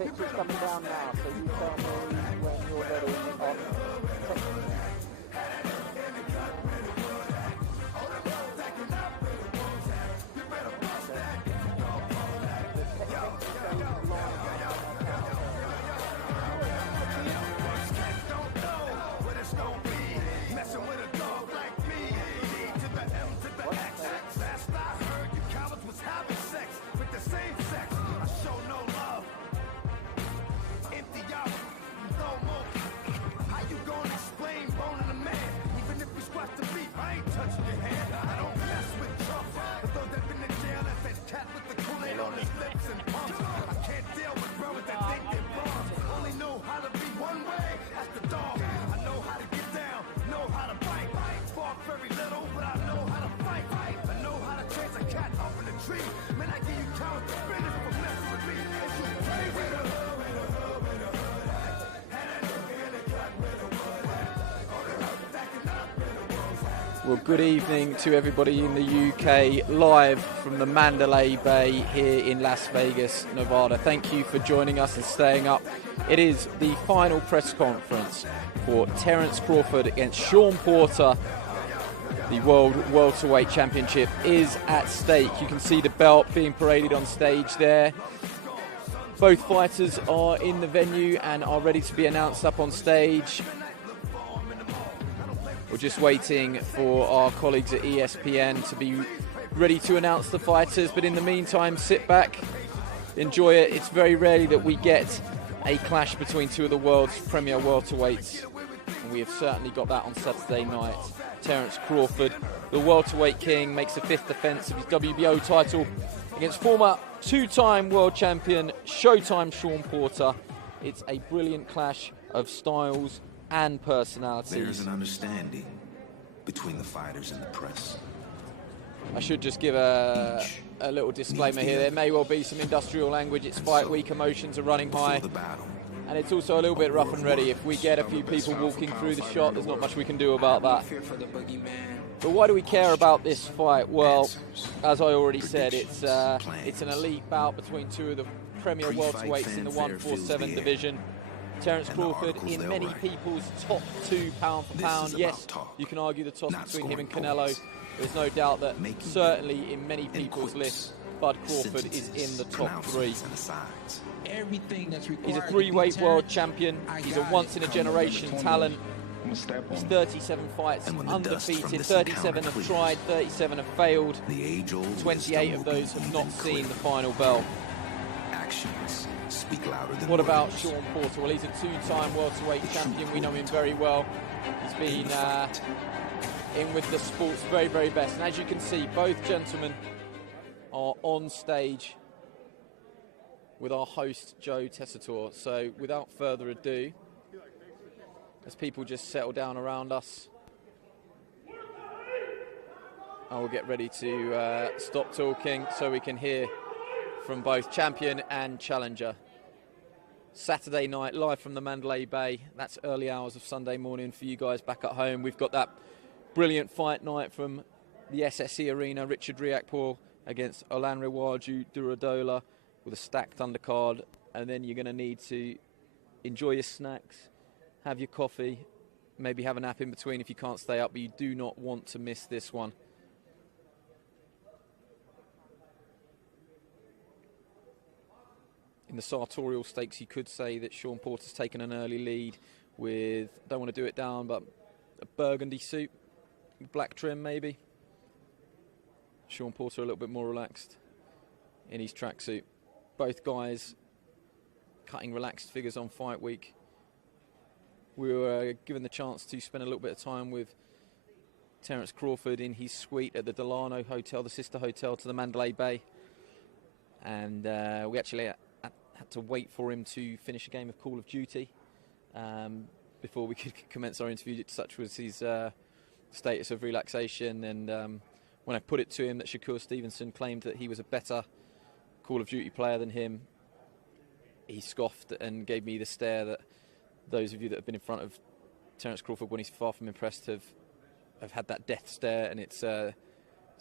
pitch is coming down now, so you tell me when you're ready on Well, good evening to everybody in the UK, live from the Mandalay Bay here in Las Vegas, Nevada. Thank you for joining us and staying up. It is the final press conference for Terence Crawford against Shawn Porter. The World Welterweight Championship is at stake. You can see the belt being paraded on stage there. Both fighters are in the venue and are ready to be announced up on stage. We're just waiting for our colleagues at ESPN to be ready to announce the fighters, but in the meantime, sit back, enjoy it. It's very rarely that we get a clash between two of the world's premier welterweights, and we have certainly got that on Saturday night. Terence Crawford, the welterweight king, makes the fifth defence of his WBO title against former two-time world champion Showtime Shawn Porter. It's a brilliant clash of styles and personalities. There's an understanding between the fighters and the press. I should just give a little disclaimer here. There may well be some industrial language. It's fight week, emotions are running high. And it's also a little bit rough and ready. If we get a few people walking through the shot, there's not much we can do about that. But why do we care about this fight? Well, as I already said, it's an elite bout between two of the premier welterweights in the 147 division. Terence Crawford in many people's top two pound for pound. Yes, you can argue the toss between him and Canelo. There's no doubt that certainly in many people's lists, Bud Crawford is in the top three. He's a three-weight world champion. He's a once-in-a-generation talent. He's 37 fights undefeated. 37 have tried, 37 have failed. 28 of those have not seen the final bell. What about Shawn Porter? Well, he's a two-time welterweight champion. We know him very well. He's been in with the sport's very, very best. And as you can see, both gentlemen are on stage with our host, Joe Tessitore. So without further ado, as people just settle down around us, I will get ready to stop talking so we can hear from both champion and challenger. Saturday night, live from the Mandalay Bay. That's early hours of Sunday morning for you guys back at home. We've got that brilliant fight night from the SSE Arena. Richard Riakporhe against Olanrewaju Duradola with a stacked undercard. And then you're going to need to enjoy your snacks, have your coffee, maybe have a nap in between if you can't stay up, but you do not want to miss this one. In the sartorial stakes, you could say that Shawn Porter's taken an early lead with, don't want to do it down, but a burgundy suit, black trim maybe. Shawn Porter a little bit more relaxed in his tracksuit. Both guys cutting relaxed figures on fight week. We were given the chance to spend a little bit of time with Terence Crawford in his suite at the Delano Hotel, the sister hotel to the Mandalay Bay. And we actually had to wait for him to finish a game of Call of Duty before we could commence our interview. Such was his status of relaxation. And when I put it to him that Shakur Stevenson claimed that he was a better Call of Duty player than him, he scoffed and gave me the stare that those of you that have been in front of Terence Crawford when he's far from impressed have had that death stare, and it's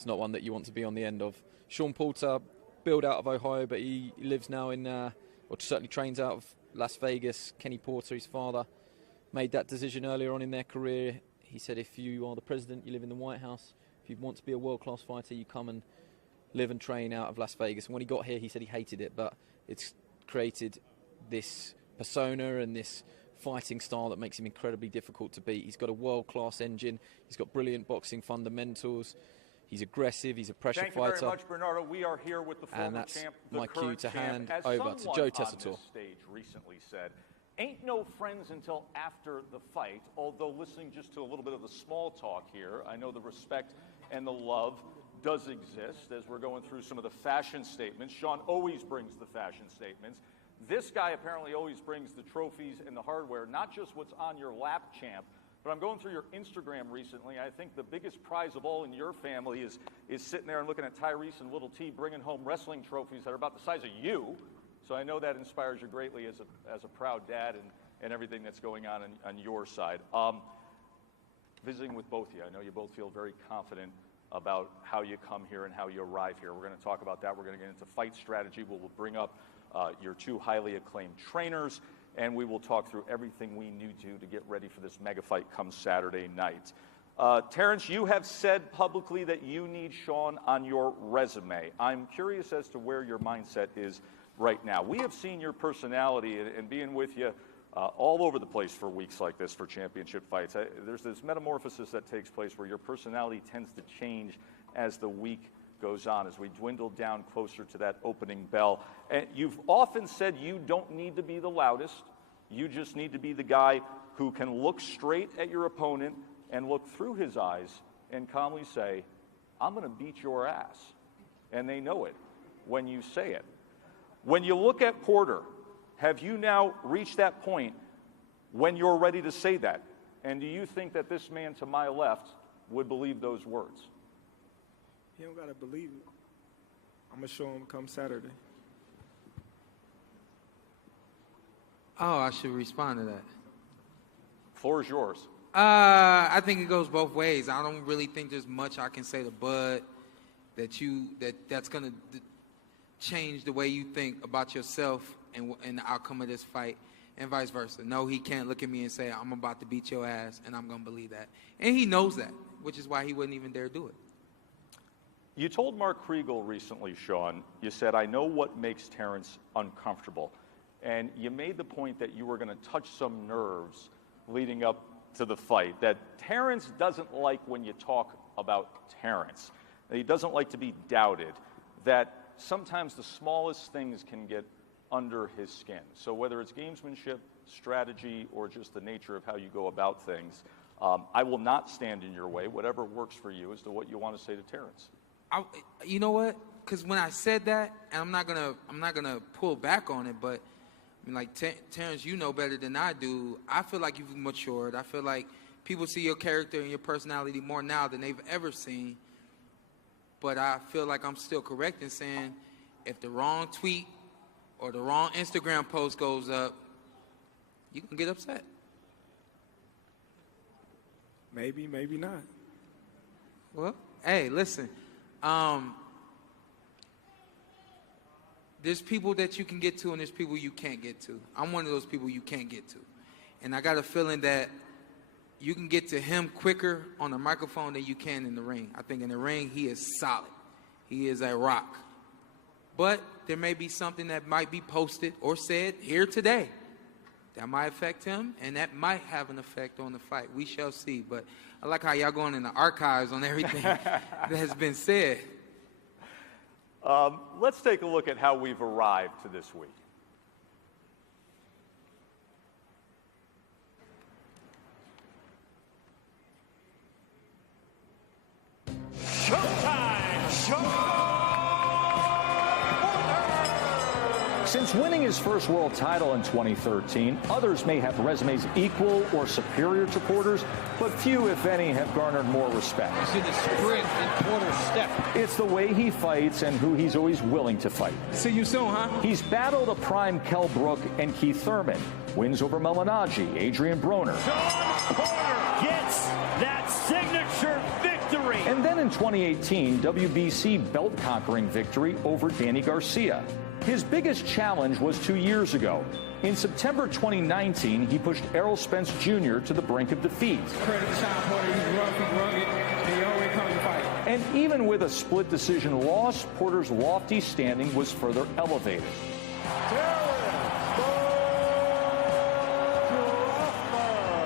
not one that you want to be on the end of. Shawn Porter, built out of Ohio, but he lives now in or certainly trains out of Las Vegas. Kenny Porter, his father, made that decision earlier on in their career. He said, if you are the president, you live in the White House. If you want to be a world-class fighter, you come and live and train out of Las Vegas. And when he got here, he said he hated it, but it's created this persona and this fighting style that makes him incredibly difficult to beat. He's got a world-class engine. He's got brilliant boxing fundamentals. He's aggressive. He's a pressure fighter. Thank you very much, Bernardo. We are here with the former champ, the current champ. Hand over to Joe Tessitore. On this stage recently said, ain't no friends until after the fight, although listening just to a little bit of the small talk here, I know the respect and the love does exist as we're going through some of the fashion statements. Shawn always brings the fashion statements. This guy apparently always brings the trophies and the hardware, not just what's on your lap, champ, but I'm going through your Instagram recently. I think the biggest prize of all in your family is sitting there and looking at Tyrese and Little T bringing home wrestling trophies that are about the size of you. So I know that inspires you greatly as a proud dad and everything that's going on your side. Visiting with both of you, I know you both feel very confident about how you come here and how you arrive here. We're going to talk about that. We're going to get into fight strategy. We'll bring up your two highly acclaimed trainers, and we will talk through everything we need to get ready for this mega fight come Saturday night. Terence, you have said publicly that you need Shawn on your resume. I'm curious as to where your mindset is right now. We have seen your personality and being with you all over the place for weeks like this for championship fights. There's this metamorphosis that takes place where your personality tends to change as the week goes on, as we dwindle down closer to that opening bell. And you've often said you don't need to be the loudest. You just need to be the guy who can look straight at your opponent and look through his eyes and calmly say, I'm going to beat your ass. And they know it when you say it. When you look at Porter, have you now reached that point when you're ready to say that? And do you think that this man to my left would believe those words? He don't gotta believe it. I'm gonna show him come Saturday. Oh, I should respond to that. Floor is yours. I think it goes both ways. I don't really think there's much I can say to Bud that's gonna change the way you think about yourself and the outcome of this fight, and vice versa. No, he can't look at me and say, I'm about to beat your ass, and I'm gonna believe that. And he knows that, which is why he wouldn't even dare do it. You told Mark Kriegel recently, Shawn, you said, I know what makes Terence uncomfortable. And you made the point that you were going to touch some nerves leading up to the fight, that Terence doesn't like when you talk about Terence. That he doesn't like to be doubted, that sometimes the smallest things can get under his skin. So whether it's gamesmanship, strategy, or just the nature of how you go about things, I will not stand in your way, whatever works for you as to what you want to say to Terence. You know what? Because when I said that, and I'm not gonna pull back on it, but I mean, like Terence, you know better than I do. I feel like you've matured. I feel like people see your character and your personality more now than they've ever seen. But I feel like I'm still correct in saying, if the wrong tweet or the wrong Instagram post goes up, you can get upset. Maybe, maybe not. Well, hey, listen. There's people that you can get to and there's people you can't get to. I'm one of those people you can't get to. And I got a feeling that you can get to him quicker on the microphone than you can in the ring. I think in the ring, he is solid. He is a rock. But there may be something that might be posted or said here today that might affect him, and that might have an effect on the fight. We shall see. But I like how y'all going in the archives on everything that has been said. Let's take a look at how we've arrived to this week. Since winning his first world title in 2013, others may have resumes equal or superior to Porter's, but few, if any, have garnered more respect. See the sprint in Porter's step. It's the way he fights and who he's always willing to fight. See you soon, huh? He's battled a prime Kell Brook and Keith Thurman, wins over Melanagi, Adrian Broner. Shawn Porter gets that signature victory. And then in 2018, WBC belt-conquering victory over Danny Garcia. His biggest challenge was 2 years ago. In September 2019, he pushed Errol Spence Jr. to the brink of defeat. Credit to Shawn Porter. He's rough, he's rugged, and he always comes to fight. And even with a split decision loss, Porter's lofty standing was further elevated.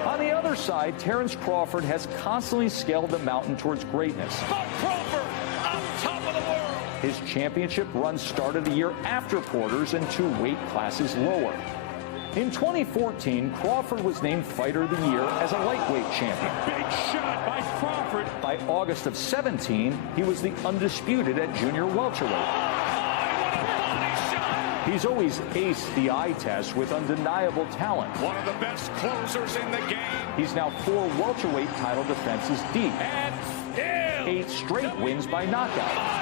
On the other side, Terence Crawford has constantly scaled the mountain towards greatness. Crawford on top of the world. His championship run started a year after Porter's and 2 weight classes lower. In 2014, Crawford was named Fighter of the Year as a lightweight champion. Big shot by Crawford. By August of 17, he was the undisputed at junior welterweight. He's always aced the eye test with undeniable talent. One of the best closers in the game. He's now 4 welterweight title defenses deep. And still 8 straight wins by knockout.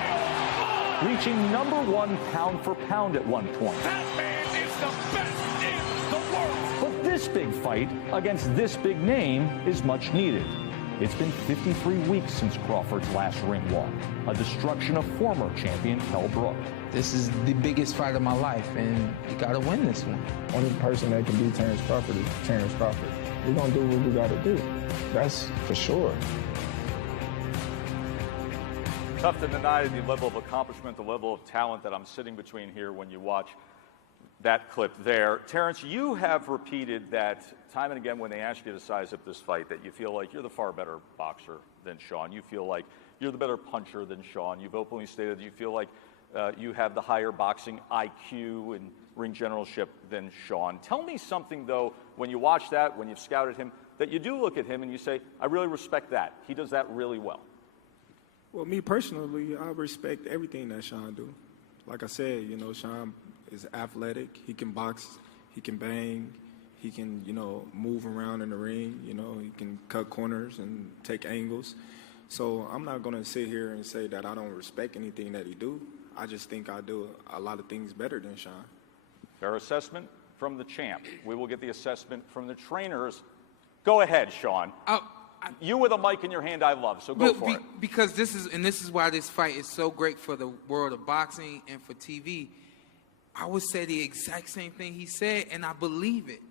Reaching #1 pound for pound at one point. that man is the best in the world. But this big fight against this big name is much needed. It's been 53 weeks since Crawford's last ring walk, a destruction of former champion Kell Brook. This is the biggest fight of my life, and you got to win this one. Only person that can beat Terence Crawford is Terence Crawford. We're going to do what we got to do. That's for sure. Tough to deny the level of accomplishment, the level of talent that I'm sitting between here when you watch that clip there. Terence, you have repeated that time and again when they ask you to size up this fight, that you feel like you're the far better boxer than Shawn. You feel like you're the better puncher than Shawn. You've openly stated that you feel like you have the higher boxing IQ and ring generalship than Shawn. Tell me something, though, when you watch that, when you've scouted him, that you do look at him and you say, I really respect that. He does that really well. Well, me personally, I respect everything that Shawn do. Like I said, you know, Shawn is athletic. He can box. He can bang. He can, you know, move around in the ring. You know, he can cut corners and take angles. So I'm not going to sit here and say that I don't respect anything that he do. I just think I do a lot of things better than Shawn. Fair assessment from the champ. We will get the assessment from the trainers. Go ahead, Shawn. You with a mic in your hand, I love, so go for it. Because this is why this fight is so great for the world of boxing and for TV. I would say the exact same thing he said, and I believe it.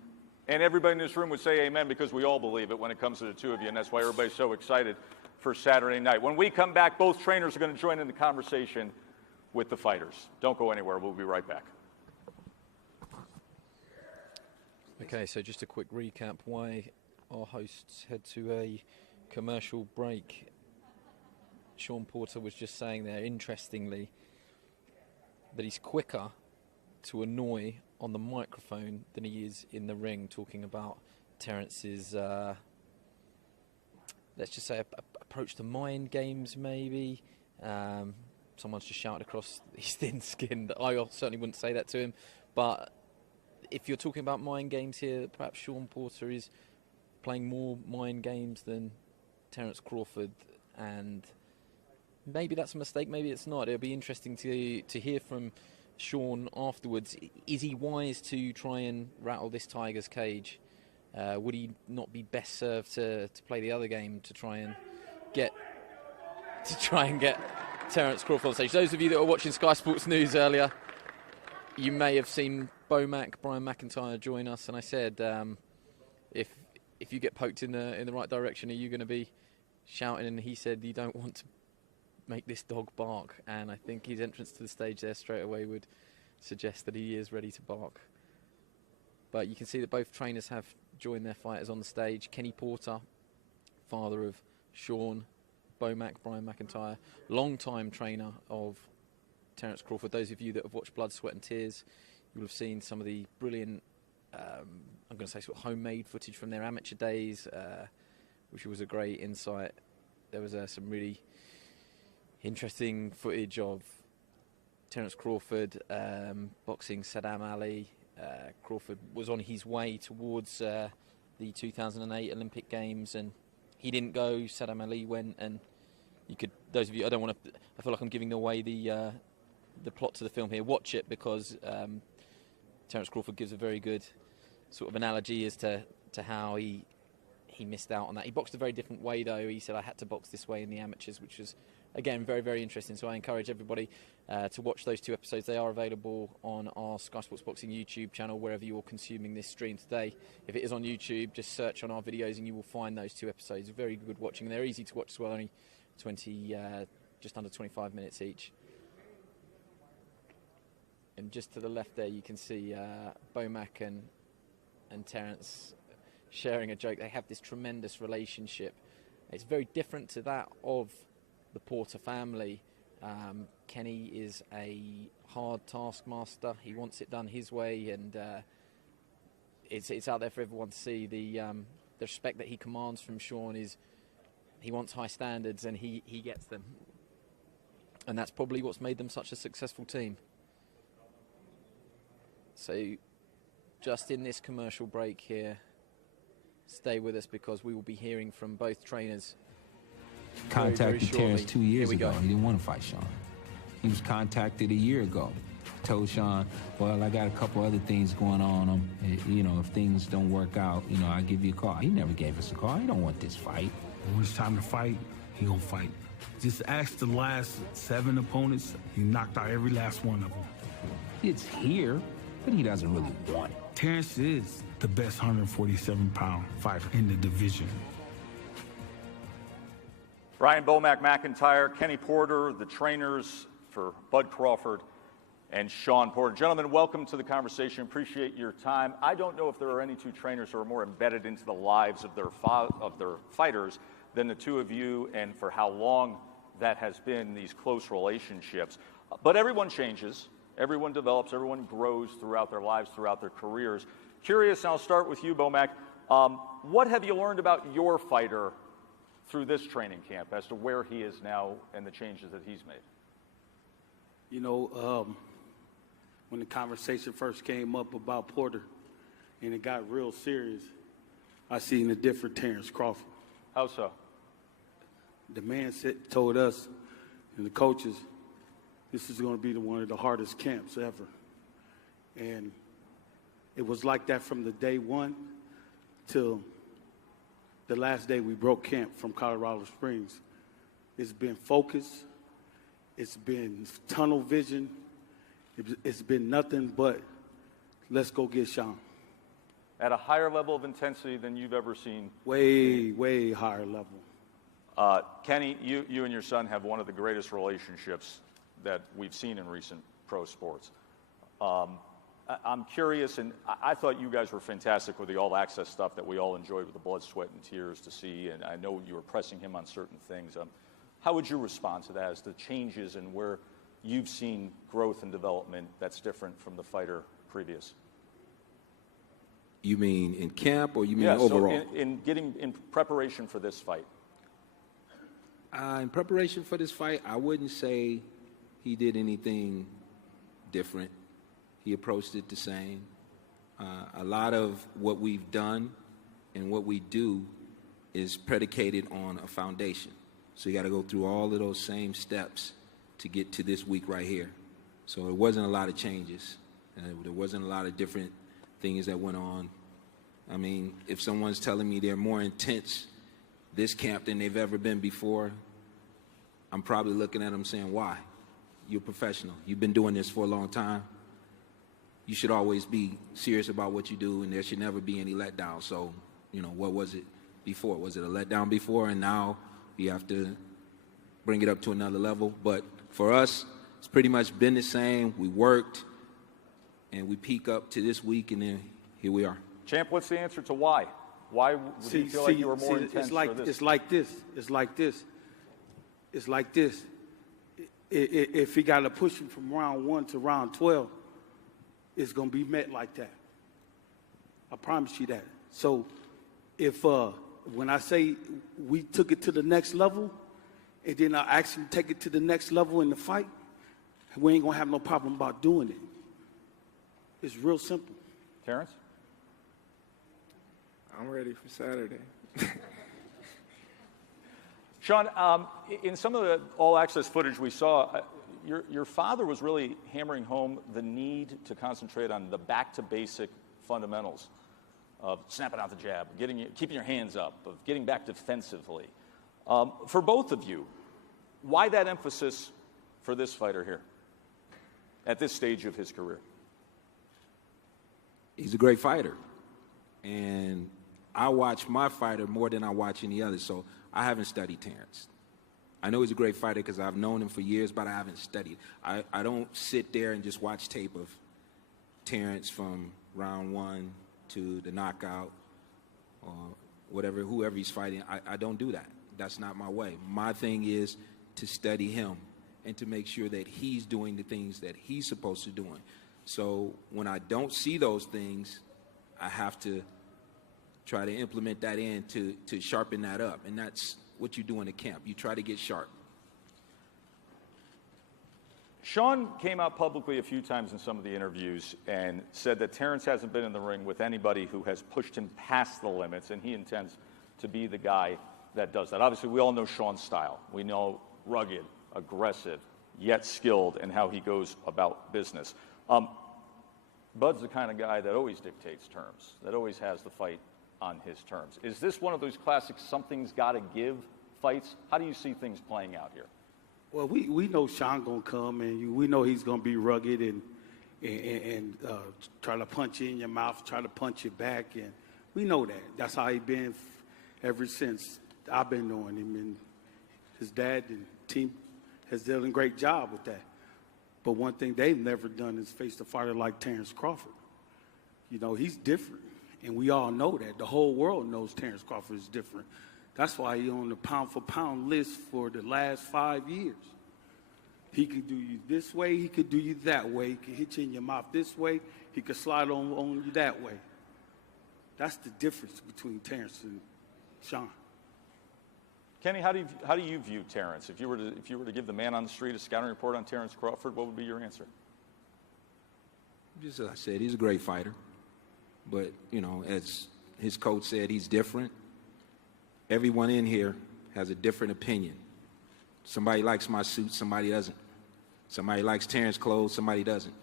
And everybody in this room would say amen, because we all believe it when it comes to the two of you, and that's why everybody's so excited for Saturday night. When we come back, both trainers are going to join in the conversation with the fighters. Don't go anywhere. We'll be right back. Okay, so just a quick recap why our hosts head to a commercial break. Shawn Porter was just saying there, interestingly, that he's quicker to annoy on the microphone than he is in the ring, talking about Terence's, let's just say, approach to mind games, maybe. Someone's just shouted across his thin skin. That I certainly wouldn't say that to him, but if you're talking about mind games here, perhaps Shawn Porter is playing more mind games than Terence Crawford, and maybe that's a mistake, maybe it's not. It'll be interesting to hear from Shawn afterwards. Is he wise to try and rattle this tiger's cage? Would he not be best served to play the other game to try and get Terence Crawford on stage? Those of you that were watching Sky Sports News earlier, you may have seen Brian McIntyre join us, and I said, if you get poked in the right direction, are you going to be shouting? And he said, you don't want to make this dog bark. And I think his entrance to the stage there straight away would suggest that he is ready to bark. But you can see that both trainers have joined their fighters on the stage. Kenny Porter, father of Shawn, Brian McIntyre, long-time trainer of Terence Crawford. Those of you that have watched Blood, Sweat and Tears, you will have seen some of the brilliant, I'm going to say sort of homemade footage from their amateur days, which was a great insight. There was some really interesting footage of Terence Crawford boxing Saddam Ali. Crawford was on his way towards the 2008 Olympic Games, and he didn't go. Saddam Ali went, and you could. Those of you, I don't want to. I feel like I'm giving away the plot to the film here. Watch it, because Terence Crawford gives a very good sort of analogy as to how he he missed out on that. He boxed a very different way, though. He said, I had to box this way in the amateurs, which was, again, very, very interesting. So I encourage everybody to watch those 2 episodes. They are available on our Sky Sports Boxing YouTube channel, wherever you're consuming this stream today. If it is on YouTube, just search on our videos and you will find those 2 episodes. Very good watching. They're easy to watch as well, only 20, just under 25 minutes each. And just to the left there, you can see Bomac and Terence sharing a joke. They have this tremendous relationship. It's very different to that of the Porter family. Kenny is a hard taskmaster. He wants it done his way, and it's out there for everyone to see. The respect that he commands from Shawn is, he wants high standards, and he gets them. And that's probably what's made them such a successful team. So just in this commercial break here, stay with us because we will be hearing from both trainers. Contacted Terence 2 years ago. Go. He didn't want to fight Shawn. He was contacted a year ago. Told Shawn, well, I got a couple other things going on. You know, if things don't work out, you know, I'll give you a call. He never gave us a call. He don't want this fight. When it's time to fight, he gonna fight. Just ask the last 7 opponents. He knocked out every last one of them. It's here, but he doesn't really want it. Terence is the best 147-pound fighter in the division. Ryan Bomac McIntyre, Kenny Porter, the trainers for Bud Crawford and Shawn Porter. Gentlemen, welcome to the conversation. Appreciate your time. I don't know if there are any 2 trainers who are more embedded into the lives of their fighters than the 2 of you, and for how long that has been, these close relationships. But everyone changes, everyone develops, everyone grows throughout their lives, throughout their careers. Curious, I'll start with you, Bomac. What have you learned about your fighter through this training camp as to where he is now and the changes that he's made? You know, when the conversation first came up about Porter and it got real serious, I seen a different Terence Crawford. How so? The man told us and the coaches, this is going to be one of the hardest camps ever. And it was like that from the day one till the last day we broke camp from Colorado Springs. It's been focus. It's been tunnel vision. It's been nothing but let's go get Shawn. At a higher level of intensity than you've ever seen? Way, way higher level. Kenny, you and your son have one of the greatest relationships that we've seen in recent pro sports. I'm curious, and I thought you guys were fantastic with the all-access stuff that we all enjoyed with the blood, sweat, and tears to see, and I know you were pressing him on certain things. How would you respond to that as the changes and where you've seen growth and development that's different from the fighter previous? You mean in camp or you mean yeah, overall? So in preparation for this fight. In preparation for this fight, I wouldn't say he did anything different. He approached it the same. A lot of what we've done and what we do is predicated on a foundation. So you got to go through all of those same steps to get to this week right here. So it wasn't a lot of changes. There wasn't a lot of different things that went on. I mean, if someone's telling me they're more intense this camp than they've ever been before, I'm probably looking at them saying, why? You're a professional. You've been doing this for a long time. You should always be serious about what you do, and there should never be any letdown. So, you know, what was it before? Was it a letdown before, and now you have to bring it up to another level? But for us, it's pretty much been the same. We worked, and we peak up to this week, and then here we are. Champ, what's the answer to why? Why do you feel like you were more intense for this? It's like this. It's like this. It's like this. If he got to push him from round 1 to round 12, it's going to be met like that. I promise you that. So if when I say we took it to the next level, and then I actually take it to the next level in the fight, we ain't going to have no problem about doing it. It's real simple. Terence? I'm ready for Saturday. Shawn, in some of the all-access footage we saw, your father was really hammering home the need to concentrate on the back-to-basic fundamentals. of snapping out the jab, keeping your hands up, of getting back defensively. For both of you, why that emphasis for this fighter here at this stage of his career? He's a great fighter. And I watch my fighter more than I watch any other, so I haven't studied Terence. I know he's a great fighter because I've known him for years, but I haven't studied. I don't sit there and just watch tape of Terence from round 1 to the knockout or whoever he's fighting. I don't do that. That's not my way. My thing is to study him and to make sure that he's doing the things that he's supposed to be doing. So when I don't see those things, I have to try to implement that in to sharpen that up. And that's what you do in the camp. You try to get sharp. Shawn came out publicly a few times in some of the interviews and said that Terence hasn't been in the ring with anybody who has pushed him past the limits, and he intends to be the guy that does that. Obviously, we all know Shawn's style. We know rugged, aggressive, yet skilled in how he goes about business. Bud's the kind of guy that always dictates terms, that always has the fight on his terms. Is this one of those classic something's got to give fights? How do you see things playing out here? Well, we know Shawn gonna come, and we know he's gonna be rugged and try to punch you in your mouth, try to punch you back, and we know that. That's how he's been ever since I've been knowing him, and his dad and team has done a great job with that. But one thing they've never done is face a fighter like Terence Crawford. You know, he's different, and we all know that. The whole world knows Terence Crawford is different. That's why he's on the pound-for-pound list for the last 5 years. He could do you this way. He could do you that way. He could hit you in your mouth this way. He could slide on you that way. That's the difference between Terence and Shawn. Kenny, how do you view Terence? If you were to give the man on the street a scouting report on Terence Crawford, what would be your answer? Just as I said, he's a great fighter. But, you know, as his coach said, he's different. Everyone in here has a different opinion. Somebody likes my suit, somebody doesn't. Somebody likes Terrence's clothes, somebody doesn't.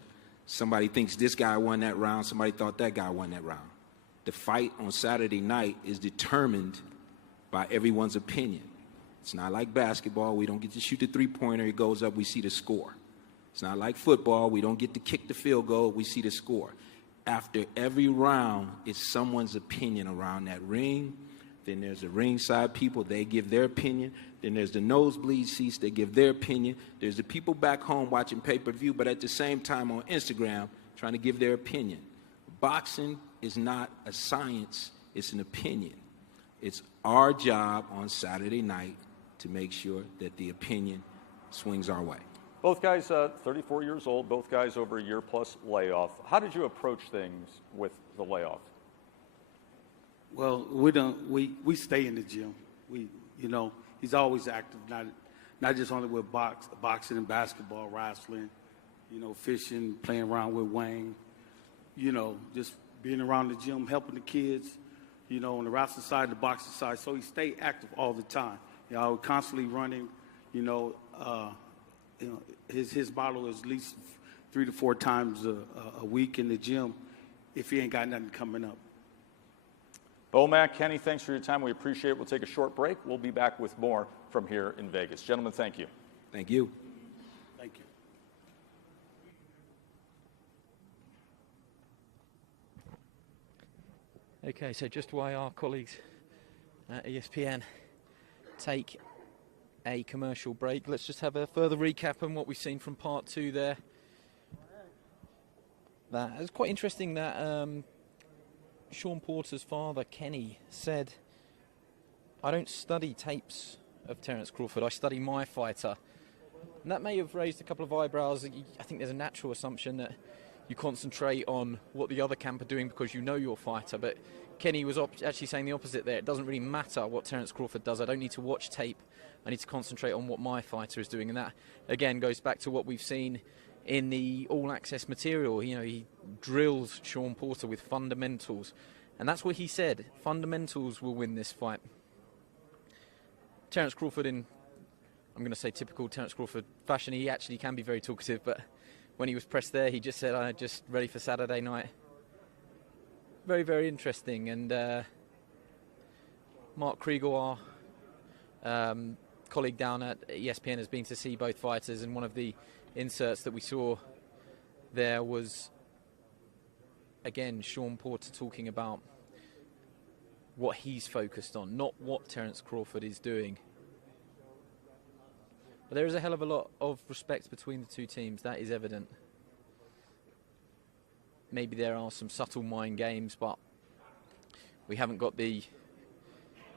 Somebody thinks this guy won that round, somebody thought that guy won that round. The fight on Saturday night is determined by everyone's opinion. It's not like basketball. We don't get to shoot the three-pointer. It goes up. We see the score. It's not like football. We don't get to kick the field goal. We see the score. After every round, it's someone's opinion around that ring. Then there's the ringside people. They give their opinion. Then there's the nosebleed seats. They give their opinion. There's the people back home watching pay-per-view, but at the same time on Instagram trying to give their opinion. Boxing is not a science. It's an opinion. It's our job on Saturday night to make sure that the opinion swings our way. Both guys 34 years old, both guys over a year-plus layoff. How did you approach things with the layoff? Well, we stay in the gym. He's always active, not just only with boxing and basketball, wrestling, fishing, playing around with Wayne, just being around the gym, helping the kids, on the wrestling side, the boxing side. So he stayed active all the time. Constantly running, his model is at least 3 to 4 times a week in the gym if he ain't got nothing coming up. Bo, Mac, Kenny, thanks for your time. We appreciate it. We'll take a short break. We'll be back with more from here in Vegas. Gentlemen, thank you. Thank you. Thank you. Okay, so just why our colleagues at ESPN take a commercial break, let's just have a further recap on what we've seen from part 2 there. That it's quite interesting that Shawn Porter's father, Kenny, said, "I don't study tapes of Terence Crawford, I study my fighter." And that may have raised a couple of eyebrows. I think there's a natural assumption that you concentrate on what the other camp are doing because you know your fighter, but Kenny was actually saying the opposite there. It doesn't really matter what Terence Crawford does. I don't need to watch tape. I need to concentrate on what my fighter is doing. And that, again, goes back to what we've seen in the all-access material. He drills Shawn Porter with fundamentals. And that's what he said. Fundamentals will win this fight. Terence Crawford, in, I'm going to say typical Terence Crawford fashion, he actually can be very talkative, but when he was pressed there, he just said, "I'm just ready for Saturday night." very, very interesting. And Mark Kriegel, our colleague down at ESPN, has been to see both fighters, and one of the inserts that we saw there was, again, Shawn Porter talking about what he's focused on, not what Terence Crawford is doing. But there is a hell of a lot of respect between the two teams, that is evident. Maybe there are some subtle mind games, but we haven't got the,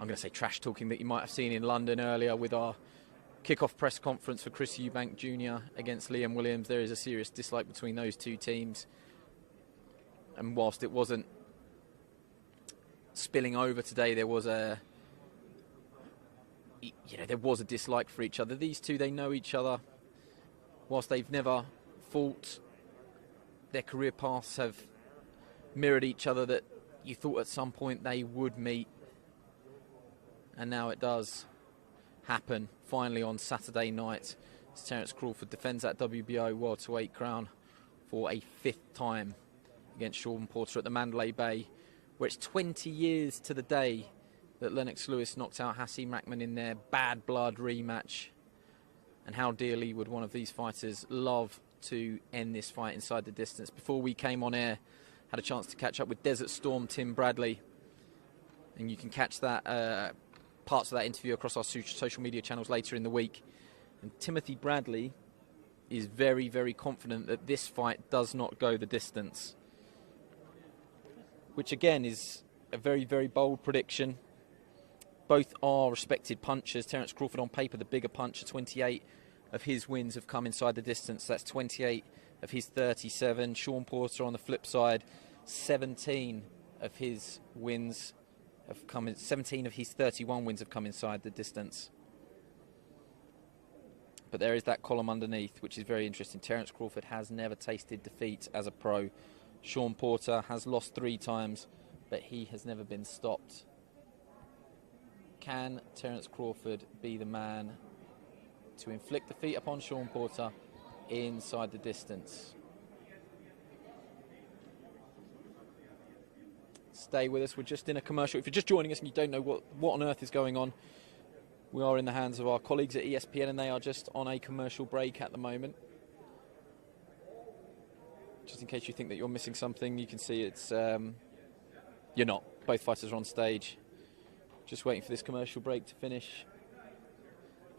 I'm going to say, trash talking that you might have seen in London earlier with our kickoff press conference for Chris Eubank Jr. against Liam Williams. There is a serious dislike between those two teams. And whilst it wasn't spilling over today, there was a dislike for each other. These two, they know each other. Whilst they've never fought, their career paths have mirrored each other, that you thought at some point they would meet. And now it does happen, finally on Saturday night, as Terence Crawford defends that WBO welterweight crown for a 5th time against Shawn Porter at the Mandalay Bay, where it's 20 years to the day that Lennox Lewis knocked out Hasim Rahman in their bad blood rematch. And how dearly would one of these fighters love to end this fight inside the distance. Before we came on air, had a chance to catch up with Desert Storm Tim Bradley, and you can catch that parts of that interview across our social media channels later in the week. And Timothy Bradley is very, very confident that this fight does not go the distance, which again is a very, very bold prediction. Both are respected punchers. Terence Crawford on paper the bigger puncher. 28 of his wins have come inside the distance. That's 28 of his 37. Shawn Porter on the flip side, 17 of his wins have come in, 17 of his 31 wins have come inside the distance. But there is that column underneath, which is very interesting. Terence Crawford has never tasted defeat as a pro. Shawn Porter has lost 3 times, but he has never been stopped. Can Terence Crawford be the man to inflict defeat upon Shawn Porter inside the distance? Stay with us. We're just in a commercial. If you're just joining us and you don't know what on earth is going on, we are in the hands of our colleagues at ESPN, and they are just on a commercial break at the moment. Just in case you think that you're missing something, you can see it's you're not. Both fighters are on stage. Just waiting for this commercial break to finish.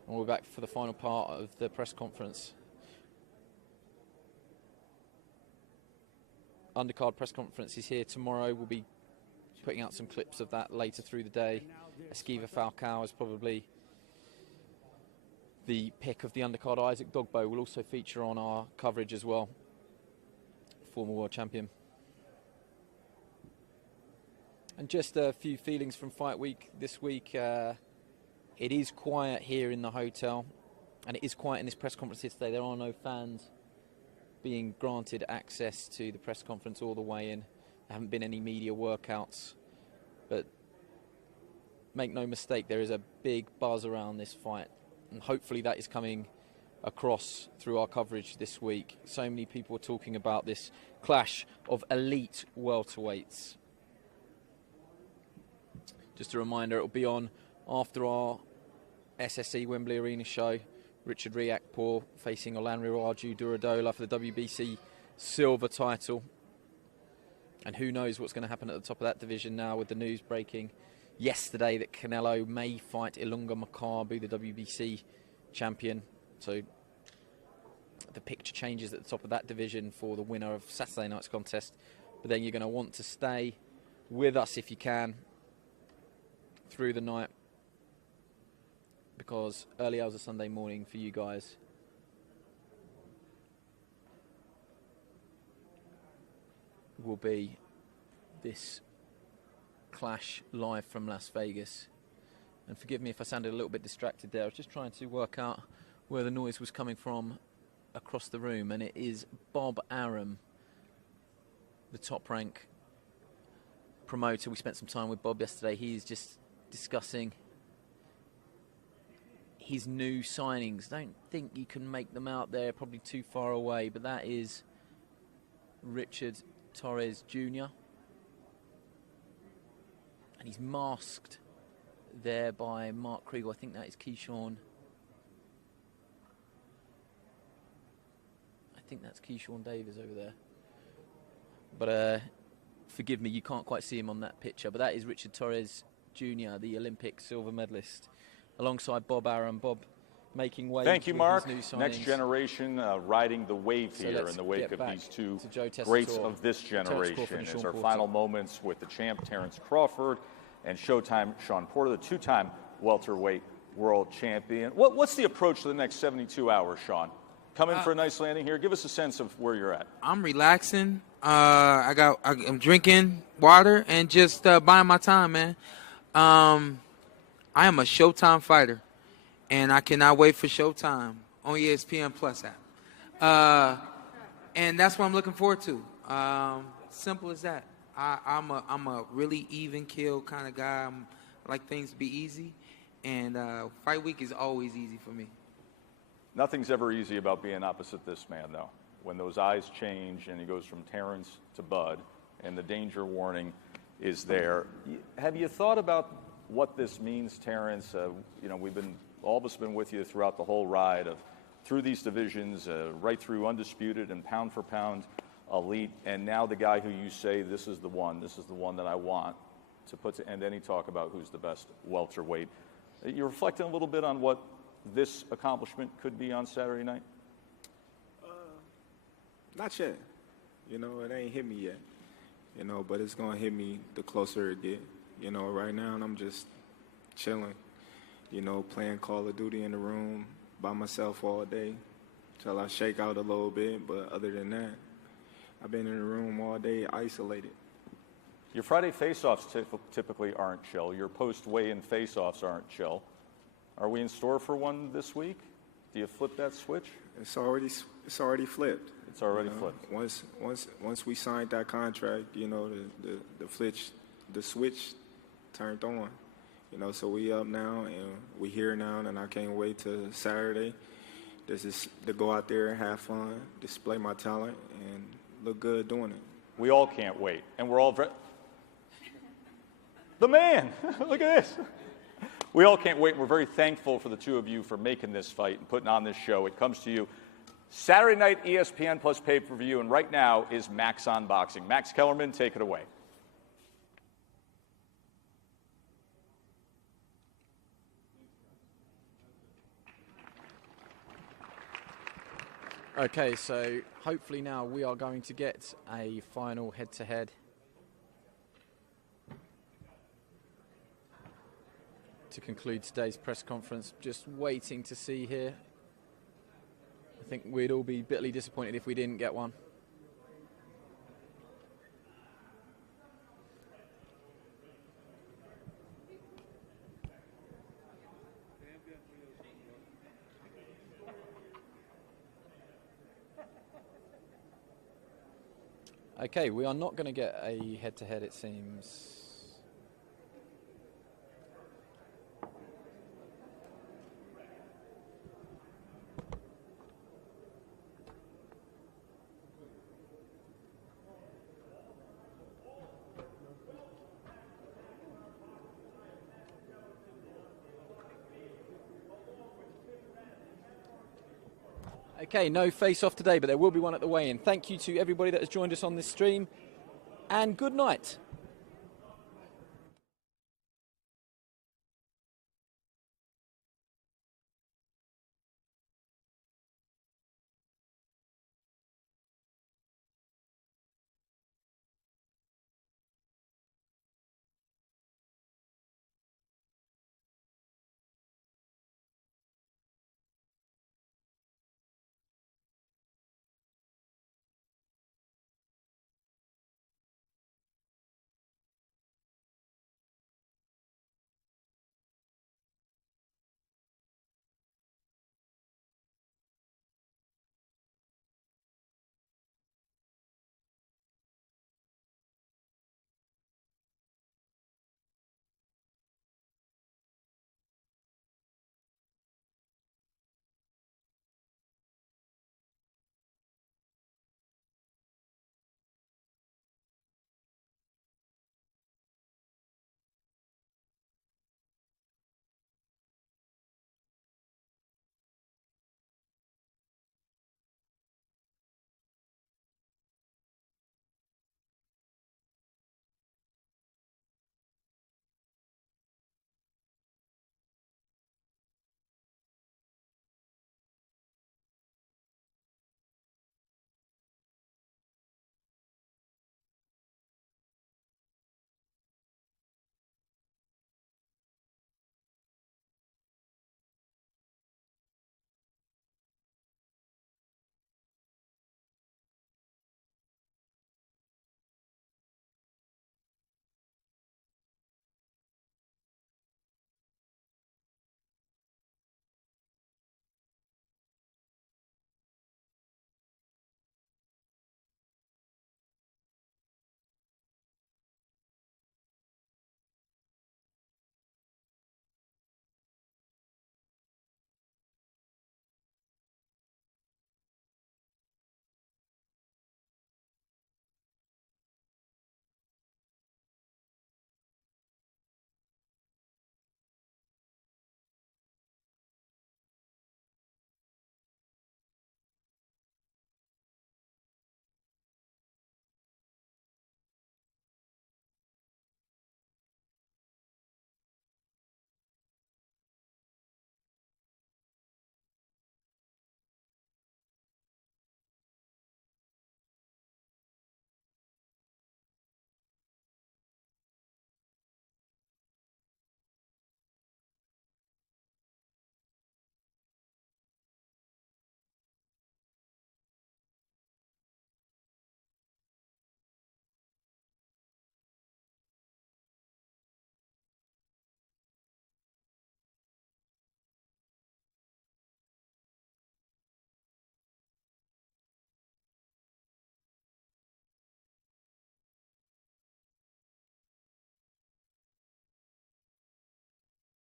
And we're back for the final part of the press conference. Undercard press conference is here tomorrow. We'll be putting out some clips of that later through the day. Esquiva Falcao is probably the pick of the undercard. Isaac Dogbo will also feature on our coverage as well. Former world champion. And just a few feelings from Fight Week this week. It is quiet here in the hotel, and it is quiet in this press conference here today. There are no fans being granted access to the press conference all the way in. There haven't been any media workouts, but make no mistake, there is a big buzz around this fight, and hopefully that is coming across through our coverage this week. So many people are talking about this clash of elite welterweights. Just a reminder, it'll be on after our SSE Wembley Arena show. Richard Riakporhe facing Olanriwaju Duradola for the WBC silver title. And who knows what's going to happen at the top of that division now, with the news breaking yesterday that Canelo may fight Ilunga Makabu, the WBC champion. So the picture changes at the top of that division for the winner of Saturday night's contest. But then you're going to want to stay with us if you can through the night, because early hours of Sunday morning for you guys will be this clash live from Las Vegas. And forgive me if I sounded a little bit distracted there. I was just trying to work out where the noise was coming from across the room, and it is Bob Arum, the Top Rank promoter. We spent some time with Bob yesterday. He's just discussing his new signings. Don't think you can make them out there, probably too far away, but that is Richard Torres Jr. And he's masked there by Mark Kriegel. I think that is Keyshawn. I think that's Keyshawn Davis over there. But forgive me, you can't quite see him on that picture. But that is Richard Torres Jr., the Olympic silver medalist, alongside Bob Arum. Bob making waves. Thank you, with Mark. his new Next signings. generation riding the wave So here let's in the wake get of back these two to Joe Tessitore, greats of this Terence Crawford generation. and It's Shawn our Porter. final moments with the champ, Terence Crawford, and Showtime Shawn Porter, the two-time welterweight world champion. What's the approach to the next 72 hours, Shawn? Come in for a nice landing here. Give us a sense of where you're at. I'm relaxing. I'm drinking water and just buying my time, man. I am a Showtime fighter, and I cannot wait for Showtime on ESPN Plus app. And that's what I'm looking forward to. Simple as that. I'm a really even kill kind of guy. I like things to be easy, and fight week is always easy for me. Nothing's ever easy about being opposite this man, though. When those eyes change and he goes from Terence to Bud, and the danger warning is there. Have you thought about what this means, Terence? All of us have been with you throughout the whole ride through these divisions, right through undisputed and pound for pound elite, and now the guy who you say this is the one that I want to put to end any talk about who's the best welterweight. You're reflecting a little bit on what this accomplishment could be on Saturday night? Not yet. It ain't hit me yet. But it's going to hit me the closer it get. Right now I'm just chilling, playing Call of Duty in the room by myself all day till I shake out a little bit. But other than that, I've been in the room all day isolated. Your Friday face-offs typically aren't chill. Your post-weigh-in face-offs aren't chill. Are we in store for one this week? Do you flip that switch? It's already flipped. It's already flipped. Once we signed that contract, the switch turned on. So we up now and we here now, and I can't wait till Saturday. This is to go out there and have fun, display my talent, and look good doing it. We all can't wait, and we're all the man. Look at this. We all can't wait, and we're very thankful for the two of you for making this fight and putting on this show. It comes to you Saturday night, ESPN Plus pay-per-view, and right now is Max on Boxing. Max Kellerman, take it away. Okay, so hopefully now we are going to get a final head-to-head. To conclude today's press conference. Just waiting to see here. I think we'd all be bitterly disappointed if we didn't get one. Okay, we are not going to get a head-to-head, it seems. Okay, no face-off today, but there will be one at the weigh-in. Thank you to everybody that has joined us on this stream, and good night.